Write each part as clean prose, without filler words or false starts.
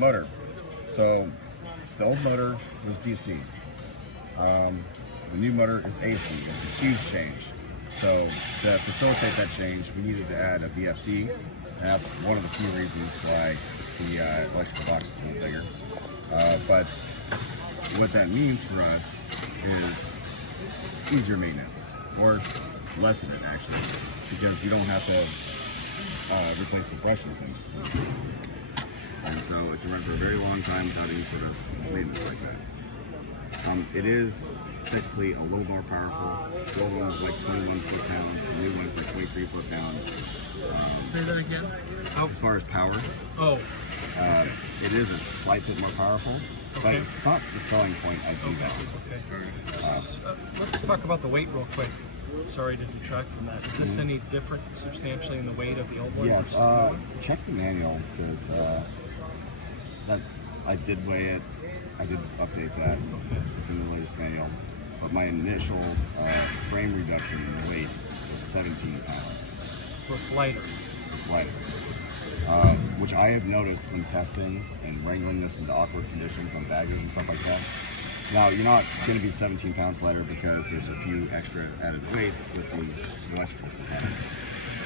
Motor. So the old motor was DC. The new motor is AC. It's a huge change. So to facilitate that change, we needed to add a VFD, and that's one of the few reasons why the electrical box is a little bigger. But what that means for us is easier maintenance, or less of it actually, because we don't have to replace the brushes and so it can run for a very long time without any sort of maintenance like that. It is technically a little more powerful. The old one was like 21 foot-pounds, the new one is like 23 foot-pounds. Say that again? As far as power, it is a slight bit more powerful, but it's not the selling point of the valve. Okay. Let's talk about the weight real quick. Sorry to detract from that. Is this any different substantially in the weight of the old one? Yes. Check the manual, because I did weigh it. I did update that. It's in the latest manual. But my initial frame reduction in weight was 17 pounds. So it's lighter. It's lighter. Which I have noticed when testing and wrangling this into awkward conditions on baggage and stuff like that. Now, you're not going to be 17 pounds lighter because there's a few extra added weight with the electrical components.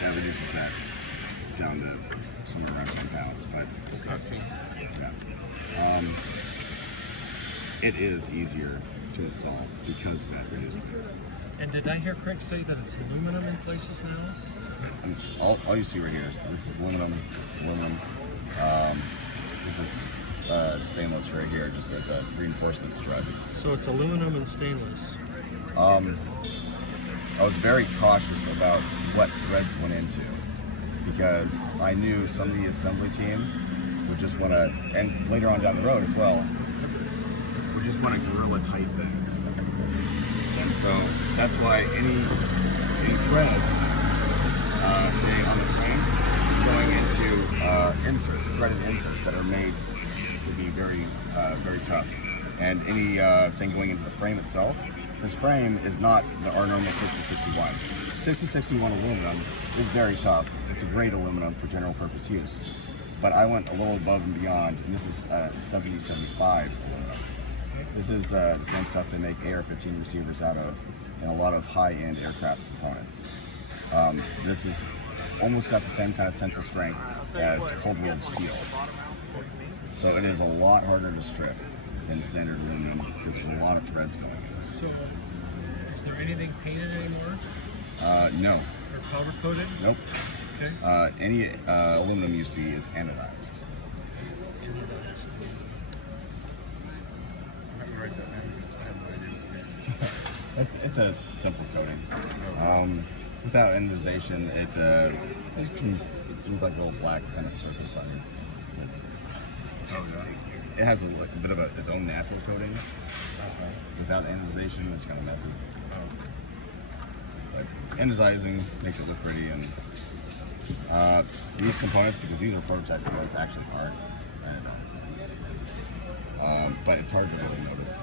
That reduces that down to somewhere around 10 pounds. But yeah. It is easier to install because of that reduced weight. And did I hear Craig say that it's aluminum in places now? All you see right here is this is aluminum, this is aluminum, this is stainless right here, just as a reinforcement strut. So it's aluminum and stainless. I was very cautious about what threads went into, because I knew some of the assembly team would just want to, and later on down the road as well, would just want to gorilla tight things. And so that's why any threads, say on the frame, going into inserts, threaded inserts that are made to be very, very tough. And any thing going into the frame itself, this frame is not our normal 6061. 6061 aluminum is very tough. It's a great aluminum for general purpose use. But I went a little above and beyond, and this is 7075 aluminum. This is the same stuff they make AR-15 receivers out of in a lot of high-end aircraft components. This is almost got the same kind of tensile strength as cold-rolled steel. So it is a lot harder to strip than standard aluminum because there's a lot of threads going. So, is there anything painted anymore? No. Or powder coated? Nope. Okay. Any aluminum you see is anodized. It's a simple coating. Without anodization, it can look like a little black kind of surface on it. It has a bit of its own natural coating. Without anodization, it's kind of messy. But anodizing makes it look pretty, and these components, because these are prototype components, actually aren't anodized. But it's hard to really notice.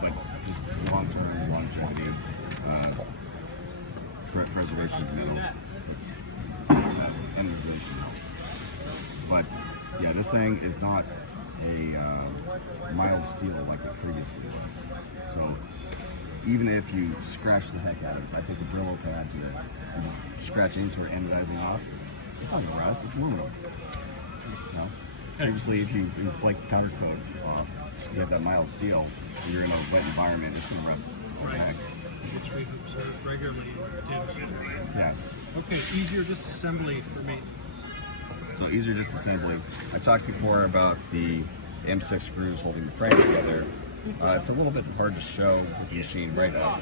But just long-term longevity, preservation of metal, it's anodization helps. But yeah, this thing is not a mild steel like it previously was. So even if you scratch the heck out of it, I take a Brillo pad to this and just scratch any sort of anodizing off, it's not gonna rust, it's aluminum. You know? Previously, if you flake the powder coat off, you have that mild steel, and you're in a wet environment, it's gonna rust. Right. Which we regularly did. Yeah. Okay, easier disassembly for maintenance. So easier disassembly. I talked before about the M6 screws holding the frame together. It's a little bit hard to show with the machine right up,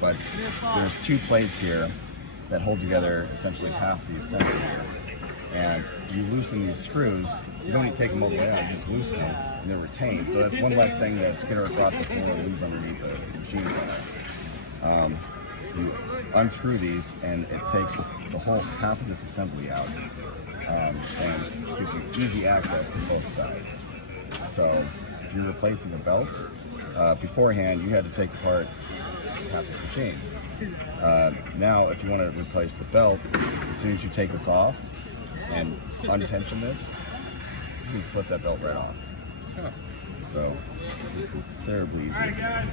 but there's two plates here that hold together essentially half the assembly here. And you loosen these screws, you don't need to take them all the way out, you just loosen them, and they're retained. So that's one less thing to skitter across the floor and lose underneath the machine. You unscrew these, and it takes the whole half of this assembly out, and gives you easy access to both sides. So if you're replacing a belt, beforehand you had to take apart half this machine. Now if you want to replace the belt, as soon as you take this off and untension this, you can slip that belt right off. So it's considerably easier.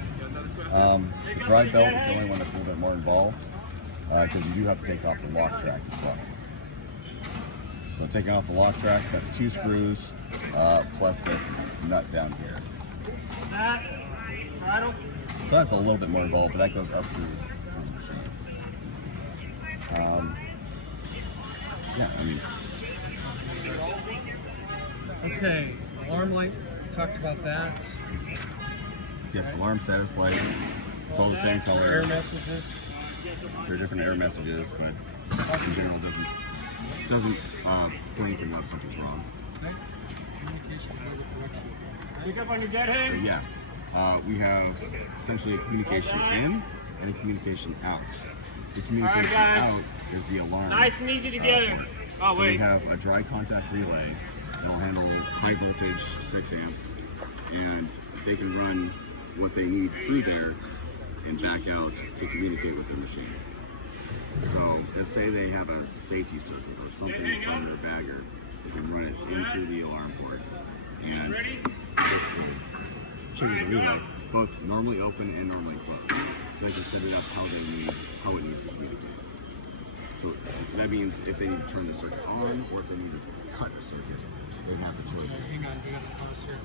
The drive belt is the only one that's a little bit more involved because you do have to take off the lock track as well. So taking off the lock track, that's 2 screws plus this nut down here. So that's a little bit more involved, but that goes up through the machine. Yeah, I mean. Okay, alarm light. Talked about that. Yes, alarm status light. It's all the same color. Error messages. There are different error messages, but in general doesn't blink unless something's wrong. Okay. Communication verbal correction. Pick up on your dead So hand. yeah, we have essentially a communication in and a communication out. The communication guys. out is the alarm. Nice and easy together. Port. Oh, so we wait. have a dry contact relay. It'll handle high voltage 6 amps, and they can run what they need through there and back out to communicate with their machine. So, if say they have a safety circuit or something from their bagger, they can run it in through the alarm port, and this will trigger the relay, both normally open and normally closed. So they can set it up how it needs to communicate. So that means if they need to turn the circuit on or if they need to cut the circuit, they have the choice. Hang on, we got to pause here.